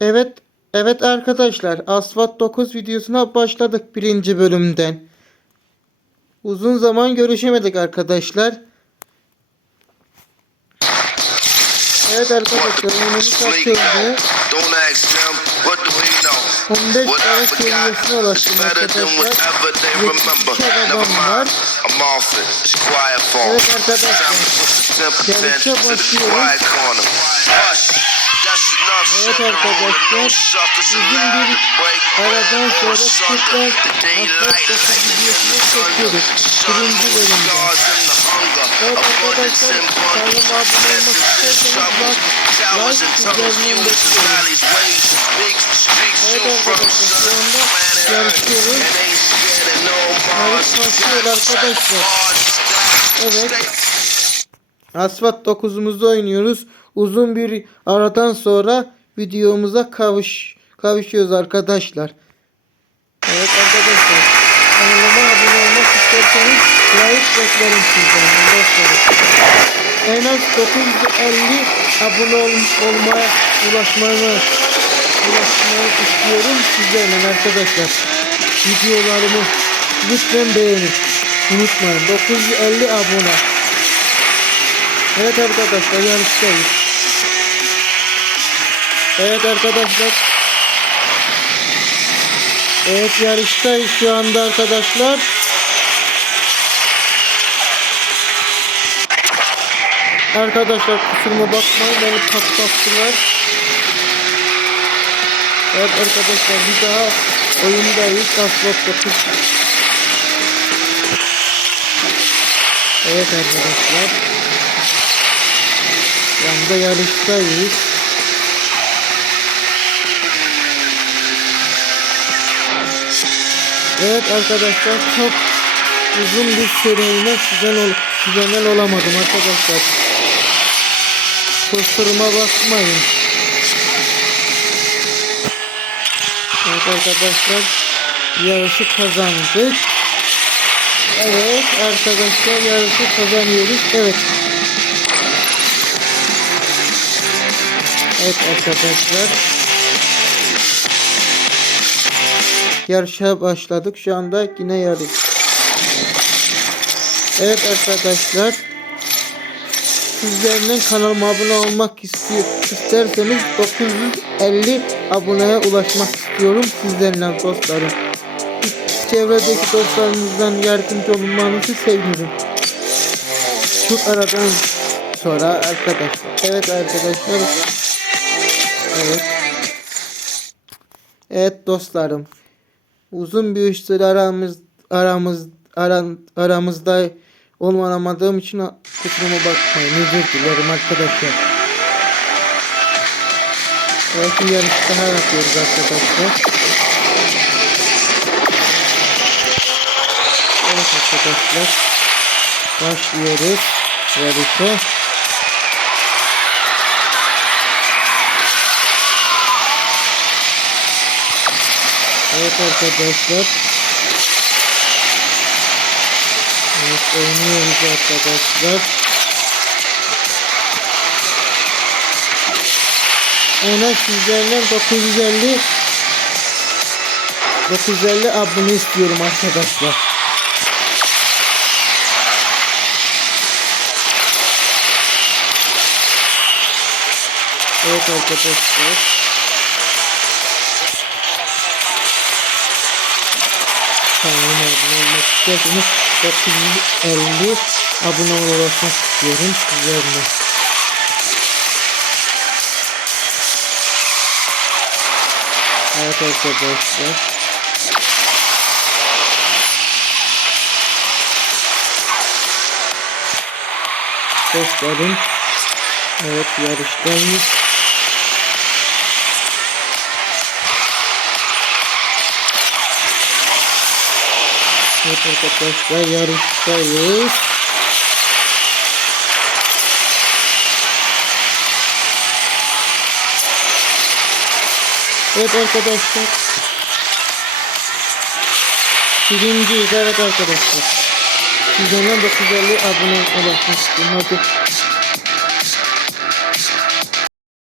Evet, evet arkadaşlar. Asfalt 9 videosuna başladık birinci bölümden. Uzun zaman görüşemedik arkadaşlar. Evet arkadaşlar oyunumuz açıldı. Don't ask them, what do we know? 15 What I tane seviyesine ulaştım arkadaşlar. 72 remember. adam var. Evet arkadaşlar. Yarışa başlıyoruz. Evet arkadaşlar, uzun bir aradan sonra tekrar the videosunu çekiyoruz. Birinci bölümde. Evet arkadaşlar kanalıma abone olmak isterseniz like sizlerden bekliyorum. Evet arkadaşlar şu anda yarışıyoruz. Yarış başlıyor. Evet. Asfalt 9'umuzda oynuyoruz. Uzun bir aradan sonra videomuza kavuş kavuşuyoruz arkadaşlar. Evet arkadaşlar. Kanalıma abone olmak isterseniz like beklerim sizden. En az 950 abone ol, olmaya ulaşmanı ulaşmanı istiyorum sizlerle arkadaşlar. Videolarımı lütfen beğenin. Unutmayın 950 abone. Evet arkadaşlar yarıştayız. Evet arkadaşlar. Evet yarıştayız şu anda arkadaşlar. Arkadaşlar kusuruma bakmayın beni patlattılar. Evet arkadaşlar bir daha oyundayız. Asfalt 9. Evet arkadaşlar. Anda yarıştayız. Evet arkadaşlar çok uzun bir serüvene sizden, ol sizden olamadım arkadaşlar. Kusuruma bakmayın. Evet arkadaşlar yarışı kazandık. Evet arkadaşlar yarışı kazanıyoruz. Evet. Evet arkadaşlar. Yarışa başladık. Şu anda yine yarış. Evet arkadaşlar. Sizlerden kanalıma abone olmak isterseniz 950 aboneye ulaşmak istiyorum sizlerle dostlarım. Çevredeki dostlarınızdan yardımcı olmanızı sevinirim. Çok aradan sonra arkadaşlar. Evet arkadaşlar. Evet. Evet dostlarım. Uzun bir süre aramız aramız aran, aramızda olmayamadığım için kusuruma bakmayın. Özür dilerim arkadaşlar. Bir yarış daha yapıyoruz arkadaşlar. Evet arkadaşlar. Başlıyoruz yarışa. Evet arkadaşlar. Evet oynuyoruz arkadaşlar. En az sizlerden 950 950 abone istiyorum arkadaşlar. Evet arkadaşlar. Kanalıma abone olmak isterseniz 950 abone olmak istiyorum sizlerle. Evet arkadaşlar. Dostlarım. Evet yarıştayız. Evet arkadaşlar yarıştayız. Evet arkadaşlar. Birinciyiz evet arkadaşlar. Sizden 950 abone olmak istiyorum. Hadi